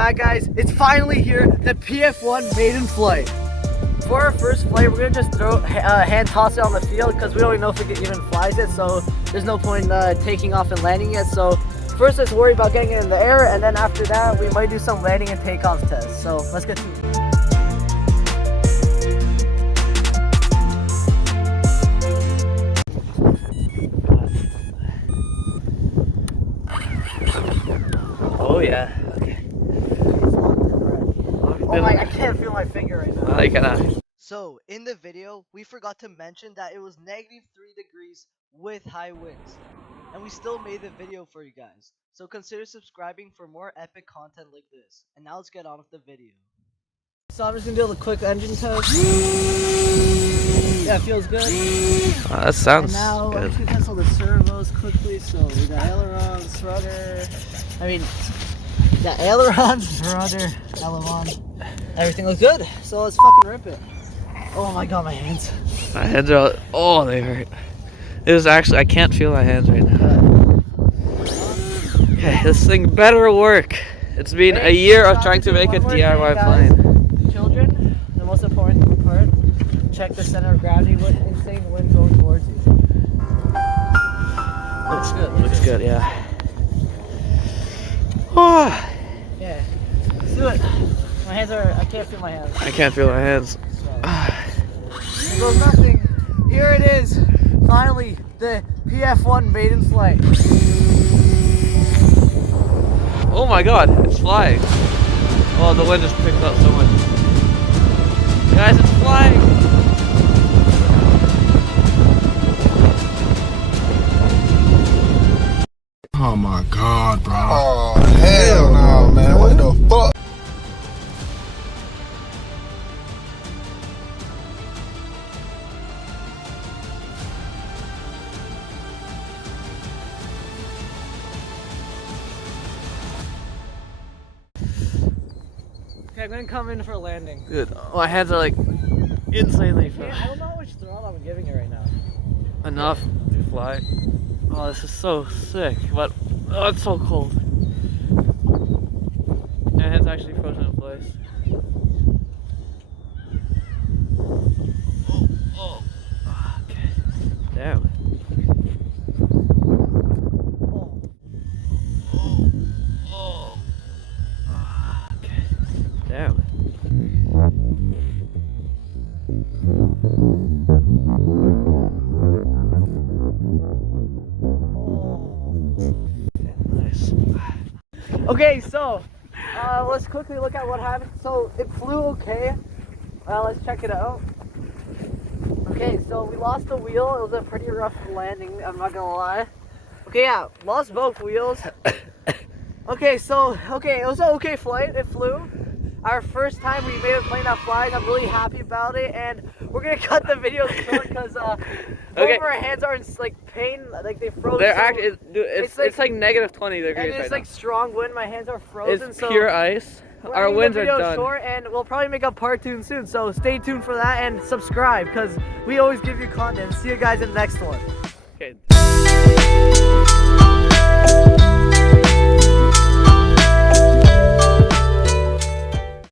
back, guys. It's finally here, the PF1 Maiden Flight. For our first flight, we're gonna just throw hand toss it on the field because we don't even know if it even flies it, so there's no point taking off and landing it. So first let's worry about getting it in the air, and then after that we might do some landing and takeoff tests. So let's get to it. Oh yeah. Okay. Oh my! I can't feel my finger right now. I cannot. So in the video, we forgot to mention that it was -3 degrees with high winds, and we still made the video for you guys. So consider subscribing for more epic content like this. And now let's get on with the video. So I'm just gonna do a quick engine test. Yeah, it feels good. That sounds and now good. I'm just gonna test all the servos quickly. So we got ailerons, rudder. The ailerons, rudder, aileron. Everything looks good. So let's fucking rip it. Oh my god, my hands. My hands are, oh, they hurt. It was actually, I can't feel my hands right now. Okay, this thing better work. It's been a year of trying to make a DIY plane. Children, the most important part, check the center of gravity with insane wind going towards you. Looks good. Looks good, yeah. Oh. Yeah, let's do it. My hands are, I can't feel my hands. I can't feel my hands. There goes nothing. Here it is. Finally, the PF1 Maiden Flight. Oh my god, it's flying. Oh, the wind just picked up so much. Guys, it's flying. Oh my god, bro. Oh, hell no, man. What the fuck? Okay, I'm gonna come in for a landing. Good. My hands are like insanely Yeah, I don't know which throttle I'm giving it right now. enough to fly. Oh, this is so sick, but oh, it's so cold. My hand's actually frozen in place. Oh, okay. Damn. Okay. Damn. Nice. Okay, so let's quickly look at what happened. So it flew okay. Let's check it out. Okay, so we lost the wheel. It was a pretty rough landing, I'm not gonna lie. Okay, yeah, lost both wheels. Okay, so it was an okay flight. It flew. Our first time we made a plane that flies. I'm really happy about it, and we're gonna cut the video short because Okay. our hands are in like pain, like they froze. They're so actually, it's like -20 degrees and it's right like strong wind. My hands are now. frozen. It's So pure ice. we're Our ending winds the are video done. short, and we'll probably make a part 2 soon. So stay tuned for that and subscribe because we always give you content. See you guys in the next one. Okay.